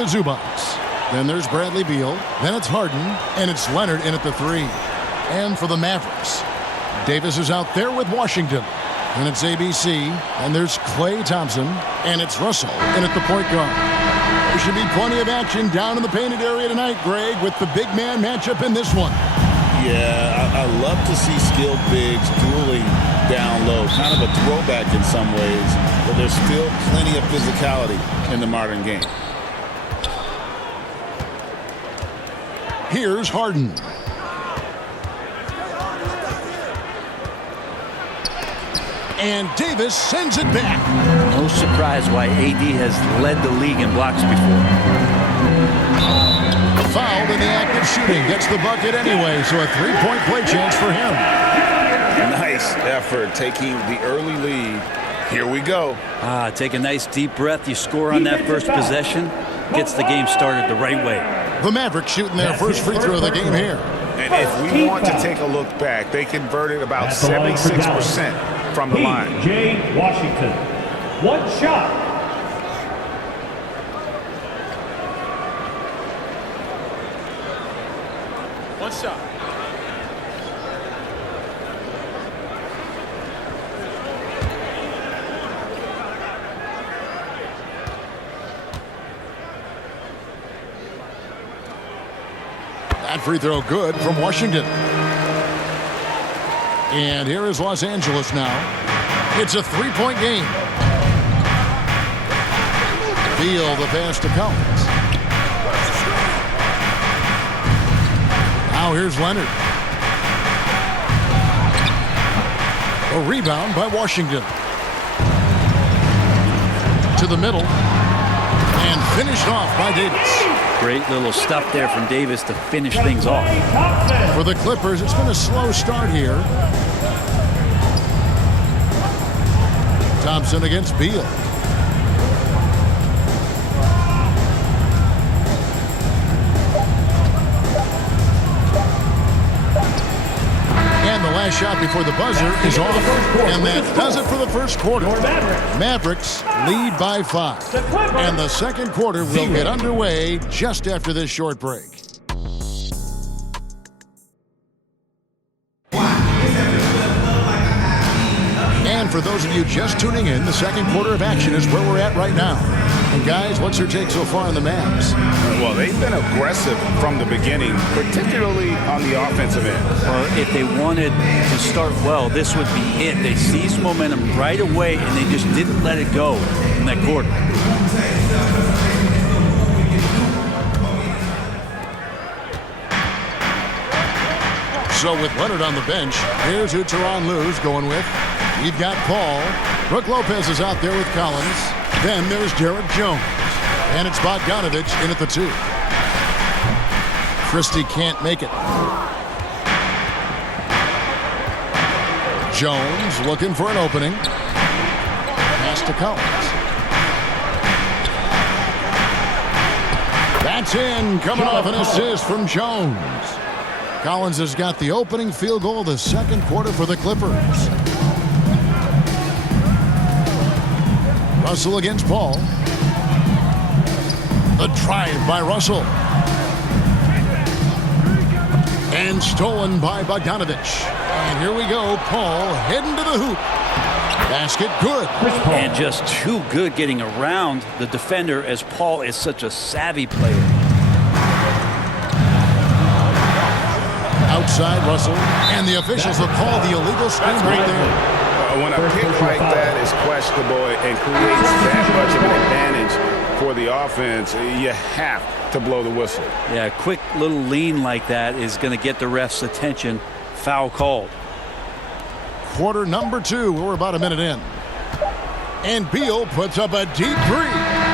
It's a Zubac. Then there's Bradley Beal. Then it's Harden. And it's Leonard in at the 3. And for the Mavericks, Davis is out there with Washington. And it's ABC. And there's Klay Thompson. And it's Russell in at the point guard. There should be plenty of action down in the painted area tonight, Greg, with the big man matchup in this one. Yeah, I love to see skilled bigs dueling down low. Kind of a throwback in some ways, but there's still plenty of physicality in the modern game. Here's Harden. And Davis sends it back. No surprise why AD has led the league in blocks before. Fouled in the act of shooting. Gets the bucket anyway, so a three-point play chance for him. Nice effort taking the early lead. Here we go. Take a nice deep breath. You score on that first possession. Gets the game started the right way. The Mavericks shooting their first free throw of the game here. And if we want to take a look back, they converted about 76% from the line. J. Washington. One shot. One shot. That free throw good from Washington. And here is Los Angeles now. It's a three-point game. Beal the pass to Collins. Now here's Leonard. A rebound by Washington. To the middle. And finished off by Davis. Great little stuff there from Davis to finish things off. For the Clippers, it's been a slow start here. Thompson against Beal. And the last shot before the buzzer is off. And that does it for the first quarter. Mavericks lead by 5. And the second quarter will get underway just after this short break. And for those of you just tuning in, the second quarter of action is where we're at right now. And guys, what's your take so far on the Mavs? Well, they've been aggressive from the beginning, particularly on the offensive end. Well, if they wanted to start well, this would be it. They seized momentum right away, and they just didn't let it go in that quarter. So with Leonard on the bench, here's who Tyronn Lue's going with. We've got Paul. Brook Lopez is out there with Collins. Then there's Derek Jones. And it's Bogdanovich in at the 2. Christie can't make it. Jones looking for an opening. Pass to Collins. That's in. Coming off an assist from Jones. Collins has got the opening field goal of the second quarter for the Clippers. Russell against Paul. The drive by Russell. And stolen by Bogdanovich. And here we go. Paul heading to the hoop. Basket good. And just too good getting around the defender, as Paul is such a savvy player. Outside Russell. And the officials have called the illegal screen right there. When a pick like that is questionable and creates that much of an advantage for the offense, you have to blow the whistle. Yeah, a quick little lean like that is going to get the ref's attention. Foul called. Quarter number 2. We're about a minute in. And Beal puts up a deep 3.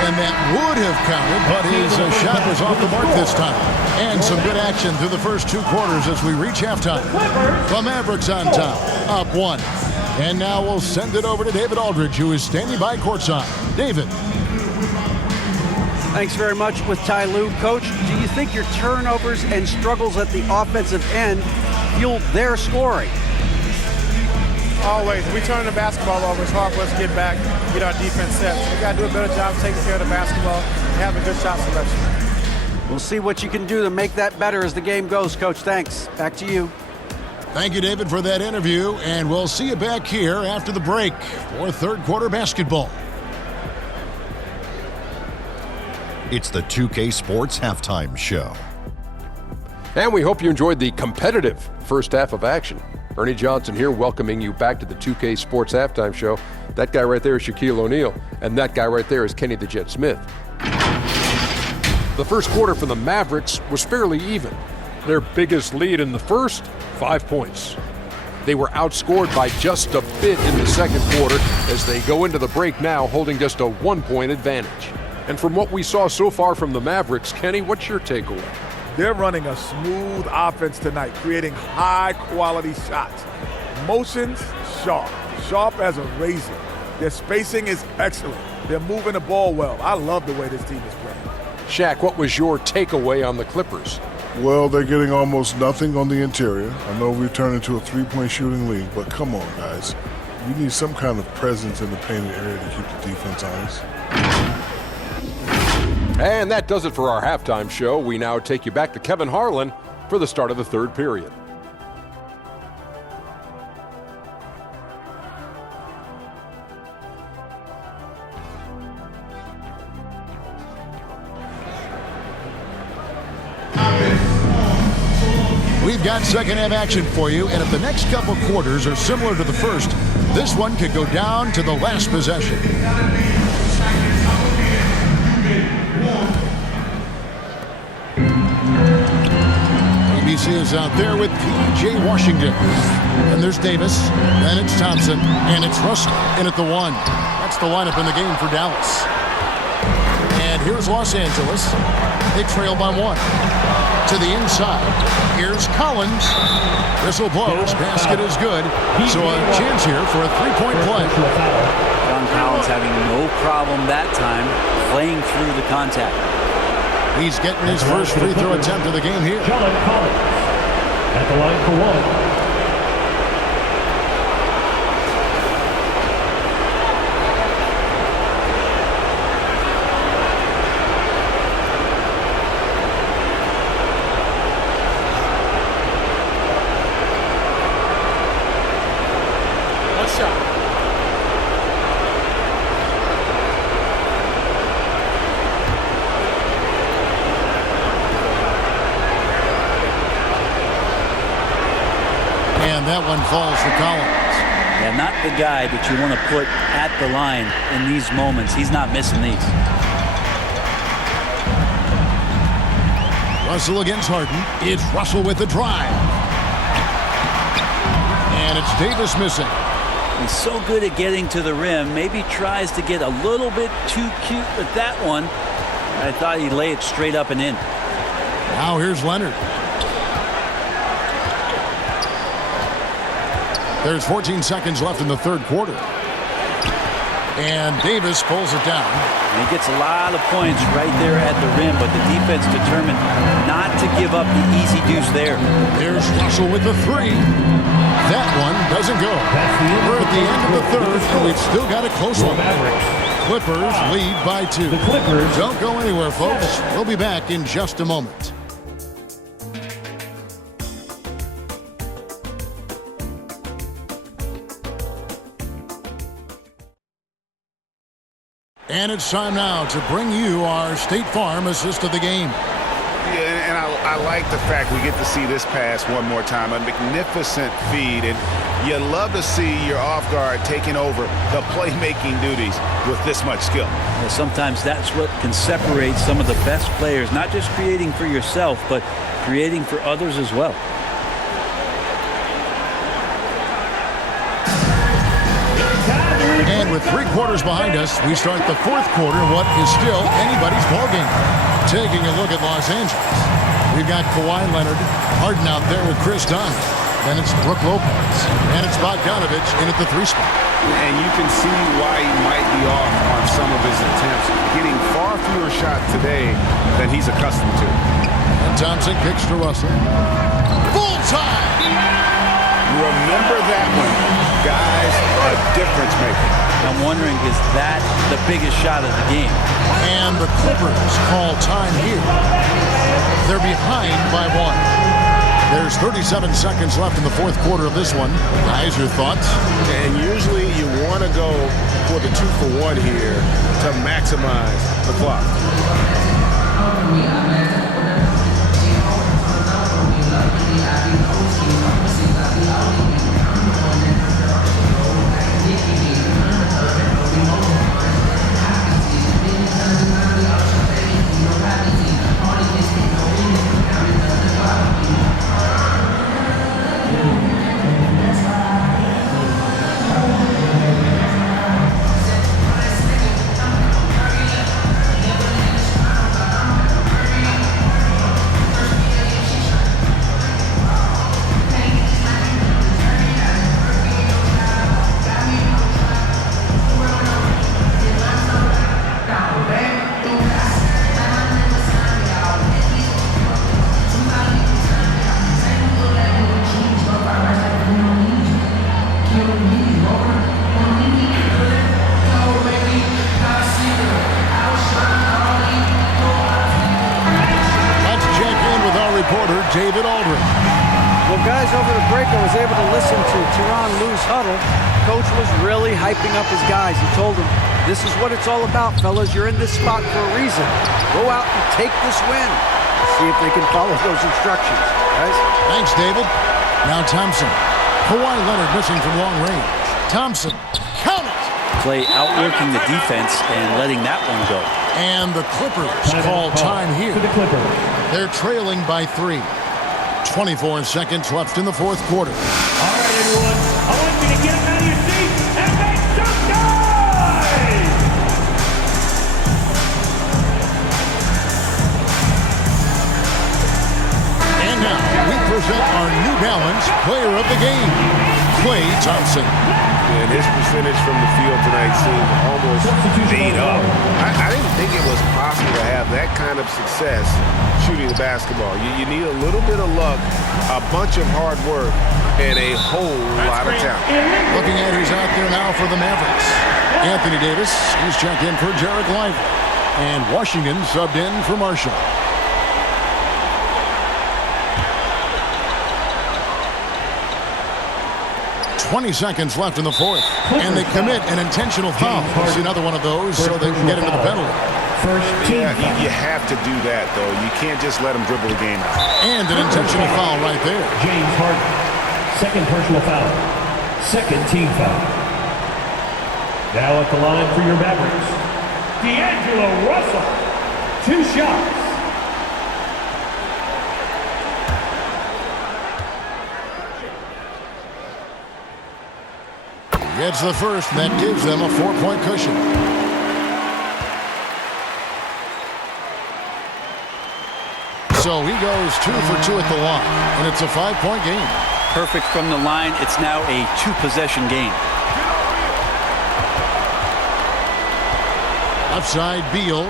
And that would have counted, but his shot was off the mark this time. And some good action through the first 2 quarters as we reach halftime. The Mavericks on top, up 1. And now we'll send it over to David Aldridge, who is standing by courtside. David. Thanks very much with Ty Lue. Coach, do you think your turnovers and struggles at the offensive end fueled their scoring? Always. We turn the basketball over. It's hard for us to get back, get our defense set. So we got to do a better job taking care of the basketball and having good shot selection. We'll see what you can do to make that better as the game goes, Coach. Thanks. Back to you. Thank you, David, for that interview, and we'll see you back here after the break for third quarter basketball. It's the 2K Sports Halftime Show. And we hope you enjoyed the competitive first half of action. Ernie Johnson here welcoming you back to the 2K Sports Halftime Show. That guy right there is Shaquille O'Neal, and that guy right there is Kenny the Jet Smith. The first quarter for the Mavericks was fairly even. Their biggest lead in the first, 5 points. They were outscored by just a bit in the second quarter as they go into the break now holding just a 1-point advantage. And from what we saw so far from the Mavericks, Kenny, what's your takeaway? They're running a smooth offense tonight, creating high-quality shots. Motions, sharp as a razor. Their spacing is excellent. They're moving the ball well. I love the way this team is playing. Shaq, what was your takeaway on the Clippers? Well, they're getting almost nothing on the interior. I know we've turned into a three-point shooting league, but come on, guys. You need some kind of presence in the painted area to keep the defense honest. And that does it for our halftime show. We now take you back to Kevin Harlan for the start of the third period. We've got second half action for you, and if the next couple quarters are similar to the first, this one could go down to the last possession. ABC is out there with P.J. Washington. And there's Davis, then it's Thompson, and it's Russell in at the one. That's the lineup in the game for Dallas. And here's Los Angeles. They trail by one. To the inside. Here's Collins. Whistle blows. Basket is good. So a chance here for a three-point play. John Collins having no problem that time playing through the contact. He's getting his first free throw attempt of the game here. John Collins at the line for one. That one falls for Collins. Yeah, not the guy that you want to put at the line in these moments. He's not missing these. Russell against Harden. It's Russell with the drive. And it's Davis missing. He's so good at getting to the rim. Maybe tries to get a little bit too cute with that one. I thought he'd lay it straight up and in. Now here's Leonard. There's 14 seconds left in the third quarter. And Davis pulls it down. And he gets a lot of points right there at the rim, but the defense determined not to give up the easy deuce there. There's Russell with the three. That one doesn't go. We're at the end of the third, and we've still got a close one. Clippers lead by 2. The Clippers. Don't go anywhere, folks. We'll be back in just a moment. And it's time now to bring you our State Farm assist of the game. Yeah, and I like the fact we get to see this pass one more time. A magnificent feed, and you love to see your off guard taking over the playmaking duties with this much skill. Well, sometimes that's what can separate some of the best players, not just creating for yourself, but creating for others as well. And with 3 quarters behind us, we start the fourth quarter in what is still anybody's ballgame. Taking a look at Los Angeles. We've got Kawhi Leonard, Harden out there with Chris Dunn. Then it's Brook Lopez. And it's Bogdanovich in at the 3 spot. And you can see why he might be off on some of his attempts, getting far fewer shots today than he's accustomed to. And Thompson kicks to Russell. Full time! Remember that one. Guys, a difference maker. I'm wondering, is that the biggest shot of the game? And the Clippers call time here. They're behind by 1. There's 37 seconds left in the fourth quarter of this one. Guys, your thoughts? And usually you want to go for the 2-for-1 here to maximize the clock. David Aldridge. Well, guys, over the break, I was able to listen to Tyronn Lue's huddle. Coach was really hyping up his guys. He told them, this is what it's all about, fellas. You're in this spot for a reason. Go out and take this win. See if they can follow those instructions, guys. Thanks, David. Now Thompson. Kawhi Leonard missing from long range. Thompson, count it! Play outworking the defense and letting that one go. And the Clippers call time here. To the Clippers. They're trailing by 3. 24 seconds left in the fourth quarter. All right, everyone. I want you to get out of your seats and make some noise! And now we present our New Balance Player of the Game, Klay Thompson. And his percentage from the field tonight seemed almost made up. I didn't think it was possible to have that kind of success shooting the basketball. You need a little bit of luck, a bunch of hard work, and a whole lot of talent. Looking at who's out there now for the Mavericks. Anthony Davis, he's checked in for Jarrett Lively. And Washington subbed in for Marshall. .20 seconds left in the fourth. And they commit an intentional foul. See another one of those so they can get into the penalty. Yeah, you have to do that, though. You can't just let them dribble the game out. And an intentional foul right there. James Harden. Second personal foul. Second team foul. Now at the line for your Mavericks, D'Angelo Russell. 2 shots. Gets the first, and that gives them a 4-point cushion. So he goes 2 for 2 at the line, and it's a 5-point game. Perfect from the line. It's now a 2-possession game. Outside Beal.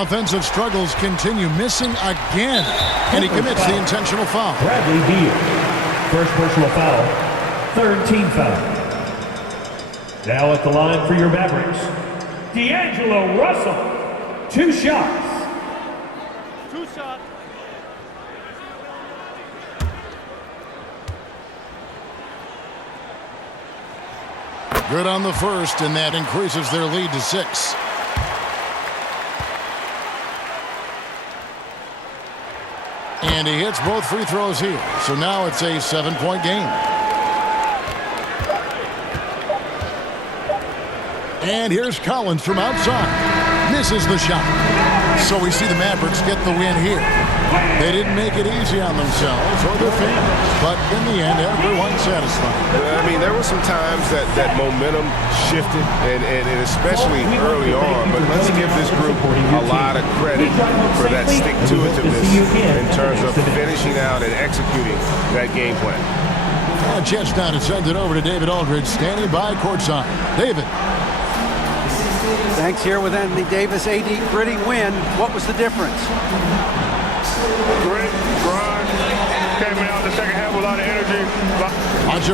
Offensive struggles continue, missing again, and he commits the intentional foul. Bradley Beal. First personal foul. Third team foul. Now at the line for your Mavericks, D'Angelo Russell. 2 shots. 2 shots. Good on the first, and that increases their lead to 6. And he hits both free throws here. So now it's a 7-point game. And here's Collins from outside. Misses the shot. So we see the Mavericks get the win here. They didn't make it easy on themselves or their fans, but in the end, everyone's satisfied. I mean, there were some times that momentum shifted, and especially early on, but let's give this group a lot of credit for that stick-to-itiveness in terms of finishing out and executing that game plan. Jets down to send it over to David Aldridge, standing by courtside. David. Thanks here with Anthony Davis. AD, gritty win. What was the difference? Grit, grind, came out in the second half with a lot of energy.